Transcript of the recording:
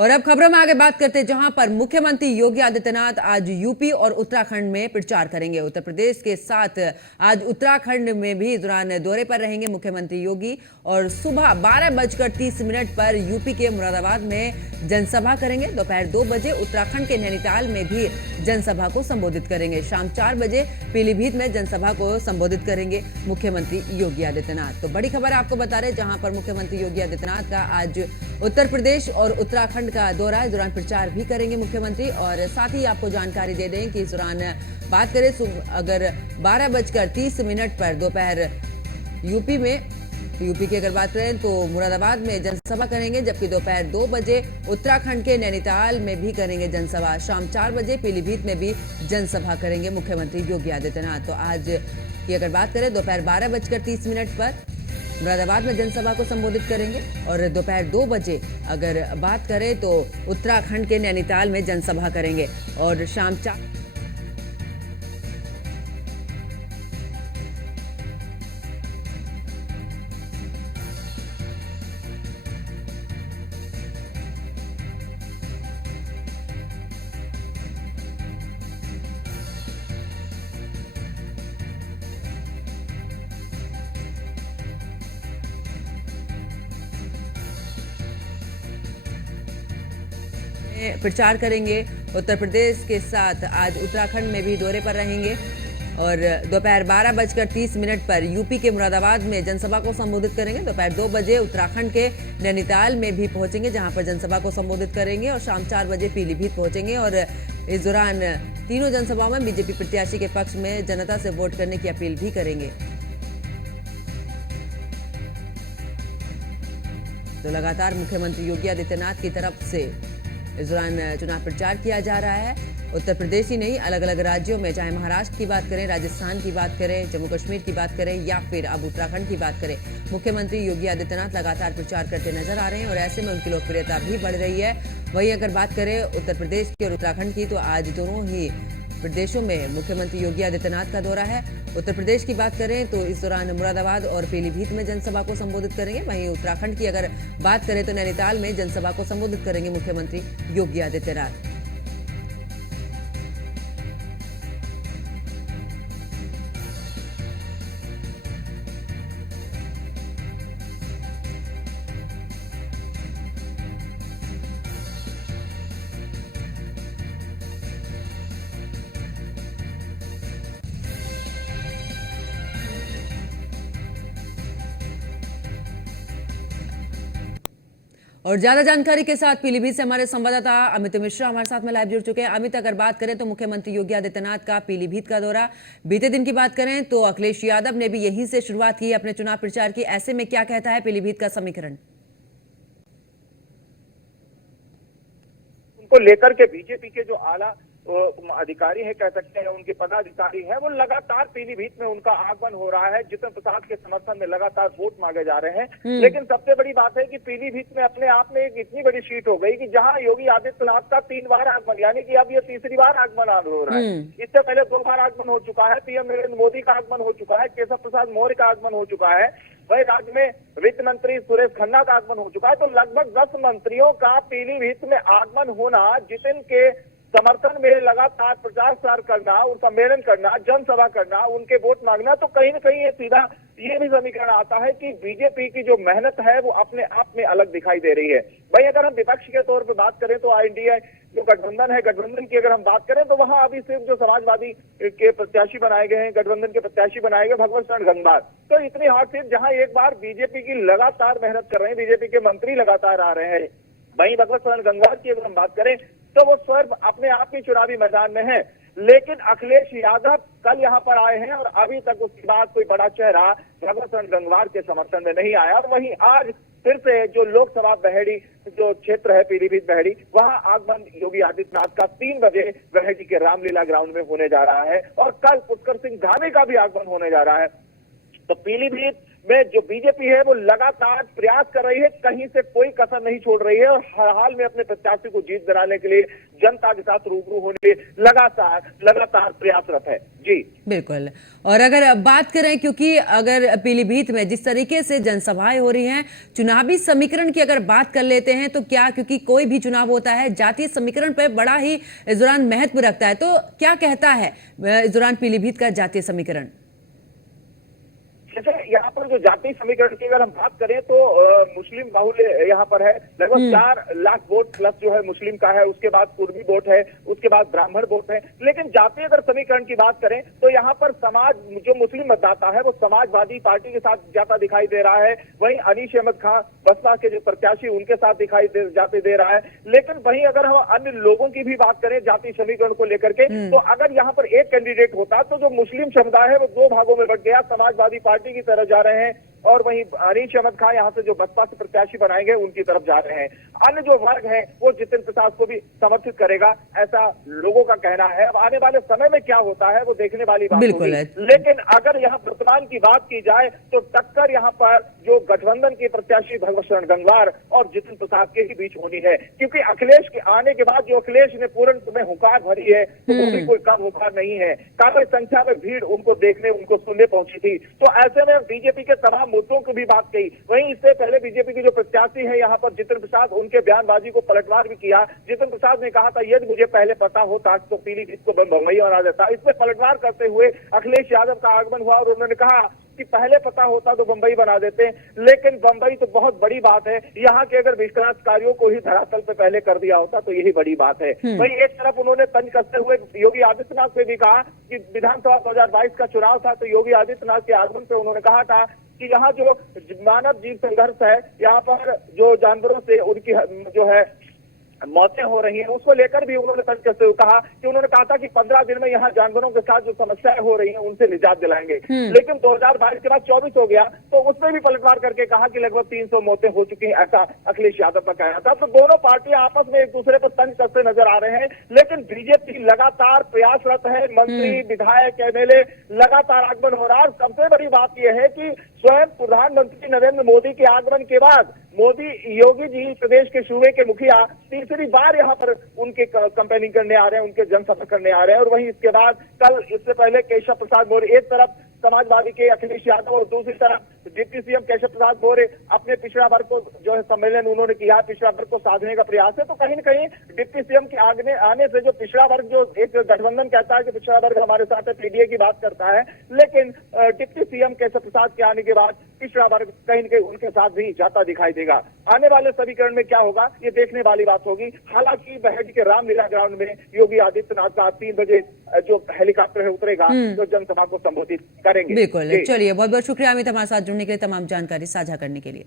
और अब खबरों में आगे बात करते हैं, जहां पर मुख्यमंत्री योगी आदित्यनाथ आज यूपी और उत्तराखंड में प्रचार करेंगे। उत्तर प्रदेश के साथ आज उत्तराखंड में भी इस दौरान दौरे पर रहेंगे मुख्यमंत्री योगी। और सुबह 12:30 पर यूपी के मुरादाबाद में जनसभा करेंगे। दोपहर 2 बजे उत्तराखंड के नैनीताल में भी जनसभा को संबोधित करेंगे। शाम 4 बजे पीलीभीत में जनसभा को संबोधित करेंगे मुख्यमंत्री योगी आदित्यनाथ। तो बड़ी खबर आपको बता रहे, जहां पर मुख्यमंत्री योगी आदित्यनाथ का आज उत्तर प्रदेश और उत्तराखंड का दौरा, इस दौरान प्रचार भी करेंगे मुख्यमंत्री। और साथ ही आपको जानकारी दे दें कि इस दौरान बात करें अगर 12:30 पर दोपहर यूपी की अगर बात करें तो मुरादाबाद में जनसभा करेंगे, जबकि दोपहर 2 बजे उत्तराखंड के नैनीताल में भी करेंगे जनसभा। शाम 4 बजे पीलीभीत में भी जनसभा करेंगे मुख्यमंत्री योगी आदित्यनाथ। तो आज की अगर बात करें दोपहर 12:30 पर मुरादाबाद में जनसभा को संबोधित करेंगे। और दोपहर 2 बजे अगर बात करें तो उत्तराखंड के नैनीताल में जनसभा करेंगे। और शाम 4 प्रचार करेंगे। उत्तर प्रदेश के साथ आज उत्तराखंड में भी दौरे पर रहेंगे। और दोपहर 12:30 पर यूपी के मुरादाबाद में जनसभा को संबोधित करेंगे। दोपहर 2 बजे उत्तराखंड के नैनीताल में भी पहुंचेंगे, जहां पर जनसभा को संबोधित करेंगे। और शाम 4 बजे पीलीभीत पहुंचेंगे। और इस दौरान तीनों जनसभाओं में बीजेपी प्रत्याशी के पक्ष में जनता से वोट करने की अपील भी करेंगे। तो लगातार मुख्यमंत्री योगी आदित्यनाथ की तरफ से इस दौरान चुनाव प्रचार किया जा रहा है। उत्तर प्रदेश ही नहीं, अलग अलग राज्यों में, चाहे महाराष्ट्र की बात करें, राजस्थान की बात करें, जम्मू कश्मीर की बात करें या फिर अब उत्तराखंड की बात करें, मुख्यमंत्री योगी आदित्यनाथ लगातार प्रचार करते नजर आ रहे हैं। और ऐसे में उनकी लोकप्रियता भी बढ़ रही है। वहीं अगर बात करें उत्तर प्रदेश की और उत्तराखंड की, तो आज दोनों ही प्रदेशों में मुख्यमंत्री योगी आदित्यनाथ का दौरा है। उत्तर प्रदेश की बात करें तो इस दौरान मुरादाबाद और पीलीभीत में जनसभा को संबोधित करेंगे। वहीं उत्तराखंड की अगर बात करें तो नैनीताल में जनसभा को संबोधित करेंगे मुख्यमंत्री योगी आदित्यनाथ। और ज्यादा जानकारी के साथ पीलीभीत से हमारे संवाददाता अमित मिश्रा हमारे साथ में लाइव जुड़ चुके हैं। अमित, अगर बात करें तो मुख्यमंत्री योगी आदित्यनाथ का पीलीभीत का दौरा, बीते दिन की बात करें तो अखिलेश यादव ने भी यहीं से शुरुआत की अपने चुनाव प्रचार की। ऐसे में क्या कहता है पीलीभीत का समीकरण? उनको लेकर के बीजेपी के जो आला अधिकारी है, कह सकते हैं उनके पदाधिकारी हैं, वो लगातार पीलीभीत में उनका आगमन हो रहा है। जितिन प्रसाद के समर्थन में लगातार वोट मांगे जा रहे हैं। लेकिन सबसे बड़ी बात है कि पीलीभीत में अपने आप में एक इतनी बड़ी सीट हो गई कि जहां योगी आदित्यनाथ का 3 बार आगमन, यानी कि अब ये तीसरी बार आगमन हो रहा है। इससे पहले 2 बार आगमन हो चुका है। पीएम नरेंद्र मोदी का आगमन हो चुका है, केशव प्रसाद मौर्य का आगमन हो चुका है, वही राज्य में वित्त मंत्री सुरेश खन्ना का आगमन हो चुका है। तो लगभग 10 मंत्रियों का पीलीभीत में आगमन होना, जितिन के समर्थन में लगातार प्रचार करना, और सम्मेलन करना, जनसभा करना, उनके वोट मांगना, तो कहीं न कहीं ये सीधा ये भी समीकरण आता है कि बीजेपी की जो मेहनत है वो अपने आप में अलग दिखाई दे रही है। भाई अगर हम विपक्ष के तौर पर बात करें तो एनडीए जो गठबंधन है, गठबंधन की अगर हम बात करें तो वहां अभी सिर्फ जो समाजवादी के प्रत्याशी बनाए गए हैं, गठबंधन के प्रत्याशी बनाए गए भगवत शरण गंगवार, तो इतनी हॉट सीट जहां एक बार बीजेपी की लगातार मेहनत कर रहे हैं, बीजेपी के मंत्री लगातार आ रहे हैं। वहीं भगवत शरण गंगवार की अगर हम बात करें तो वो स्वयं अपने आप ही चुनावी मैदान में है। लेकिन अखिलेश यादव कल यहाँ पर आए हैं और अभी तक उसके बाद कोई बड़ा चेहरा भगवत शरण गंगवार के समर्थन में नहीं आया। और वहीं आज फिर से जो लोकसभा बहेड़ी जो क्षेत्र है पीलीभीत बहेड़ी, वहां आगमन योगी आदित्यनाथ का 3 बजे बहेड़ी के रामलीला ग्राउंड में होने जा रहा है। और कल पुष्कर सिंह धामी का भी आगमन होने जा रहा है। तो पीलीभीत में जो बीजेपी है वो लगातार प्रयास कर रही है, कहीं से कोई कसर नहीं छोड़ रही है और हर हाल में अपने प्रत्याशी को जीत दिलाने के लिए जनता के साथ रूबरू होने के लिए लगातार प्रयासरत है। जी बिल्कुल। और अगर अब बात करें, क्योंकि अगर पीलीभीत में जिस तरीके से जनसभाएं हो रही हैं, चुनावी समीकरण की अगर बात कर लेते हैं तो क्या, क्योंकि कोई भी चुनाव होता है जातीय समीकरण पर बड़ा ही इस दौरान महत्व रखता है, तो क्या कहता है इस दौरान पीलीभीत का जातीय समीकरण? जैसे यहाँ पर जो जातीय समीकरण की अगर हम बात करें तो मुस्लिम बाहुल्य यहाँ पर है, लगभग 4 लाख वोट प्लस जो है मुस्लिम का है, उसके बाद कुर्मी वोट है, उसके बाद ब्राह्मण वोट है। लेकिन जातीय अगर समीकरण की बात करें तो यहाँ पर समाज, जो मुस्लिम मतदाता है वो समाजवादी पार्टी के साथ जाता दिखाई दे रहा है, वहीं अनीश अहमद खान बसपा के जो प्रत्याशी उनके साथ दिखाई जाते दे रहा है। लेकिन वहीं अगर हम अन्य लोगों की भी बात करें जातीय समीकरण को लेकर के, तो अगर यहाँ पर एक कैंडिडेट होता तो जो मुस्लिम समुदाय है वो 2 भागों में बट गया, समाजवादी पार्टी की तरफ जा रहे हैं और वहीं अनीश अहमद खान यहाँ से जो बसपा से प्रत्याशी बनाएंगे उनकी तरफ जा रहे हैं। अन्य जो वर्ग है वो जितिन प्रसाद को भी समर्थित करेगा, ऐसा लोगों का कहना है। अब आने वाले समय में क्या होता है वो देखने वाली बात होगी। लेकिन अगर यहाँ वर्तमान की बात की जाए तो टक्कर यहाँ पर जो गठबंधन के प्रत्याशी भगवत शरण गंगवार और जितिन प्रसाद के ही बीच होनी है, क्योंकि अखिलेश के आने के बाद जो अखिलेश ने पूर्ण में हुंकार भरी है तो वो भी कोई कम हुंकार नहीं है। काफी संख्या में भीड़ उनको देखने, उनको सुनने पहुंची थी। तो ऐसे में बीजेपी के तमाम मुद्दों की भी बात कही। वहीं इससे पहले बीजेपी के जो प्रत्याशी है यहाँ पर जितिन प्रसाद, उनके बयानबाजी को पलटवार भी किया। जितिन प्रसाद ने कहा था यदि मुझे पहले पता होता तो पीलीभीत को बम्बई बना देता। इसमें पलटवार करते हुए अखिलेश यादव का आगमन हुआ और उन्होंने कहा कि पहले पता होता तो बंबई बना देते, लेकिन बंबई तो बहुत बड़ी बात है, यहाँ के अगर विकासकार्यों को ही धरातल पे पहले कर दिया होता तो यही बड़ी बात है। वहीं एक तरफ उन्होंने तंज कसते हुए योगी आदित्यनाथ से भी कहा कि विधानसभा 2022 का चुनाव था तो योगी आदित्यनाथ के आगमन पे उन्होंने कहा था कि यहाँ जो मानव जीव संघर्ष है, यहाँ पर जो जानवरों से उनकी जो है मौतें हो रही हैं, उसको लेकर भी उन्होंने तंज कसते हुए कहा कि उन्होंने कहा था कि 15 दिन में यहाँ जानवरों के साथ जो समस्याएं हो रही हैं उनसे निजात दिलाएंगे। लेकिन 2022 के बाद 24 हो गया तो उसमें भी पलटवार करके कहा कि लगभग 300 मौतें हो चुकी हैं, ऐसा अखिलेश यादव का कहना था। तो दोनों पार्टियां आपस में एक दूसरे पर तंज कसते नजर आ रहे हैं, लेकिन बीजेपी लगातार प्रयासरत है, मंत्री विधायक एमएलए लगातार आगमन हो रहा है। और सबसे बड़ी बात यह है कि स्वयं प्रधानमंत्री नरेंद्र मोदी के आगमन के बाद योगी जी प्रदेश के सूबे के मुखिया तीसरी बार यहाँ पर उनके कैंपेनिंग करने आ रहे हैं, उनके जनसभा करने आ रहे हैं। और वहीं इसके बाद कल, इससे पहले केशव प्रसाद मौर्य, एक तरफ समाजवादी के अखिलेश यादव और दूसरी तरफ डिप्टी सीएम केशव प्रसाद मौर्य अपने पिछड़ा वर्ग को जो है सम्मेलन उन्होंने किया, पिछड़ा वर्ग को साधने का प्रयास है। तो कहीं न कहीं डिप्टी सीएम के आने से जो पिछड़ा वर्ग, जो एक गठबंधन कहता है कि पिछड़ा वर्ग हमारे साथ है, पीडीए की बात करता है, लेकिन डिप्टी सीएम केशव प्रसाद के आने के बाद पिछड़ा वर्ग कहीं न कहीं उनके साथ भी जाता दिखाई देगा। आने वाले समीकरण में क्या होगा ये देखने वाली बात होगी। हालांकि बहेड़ी के रामलीला ग्राउंड में योगी आदित्यनाथ का 3 बजे जो हेलीकॉप्टर है उतरेगा तो जनसभा को संबोधित करेंगे। बिल्कुल, चलिए बहुत बहुत शुक्रिया अमित, हमारे साथ जुड़ने के लिए, तमाम जानकारी साझा करने के लिए।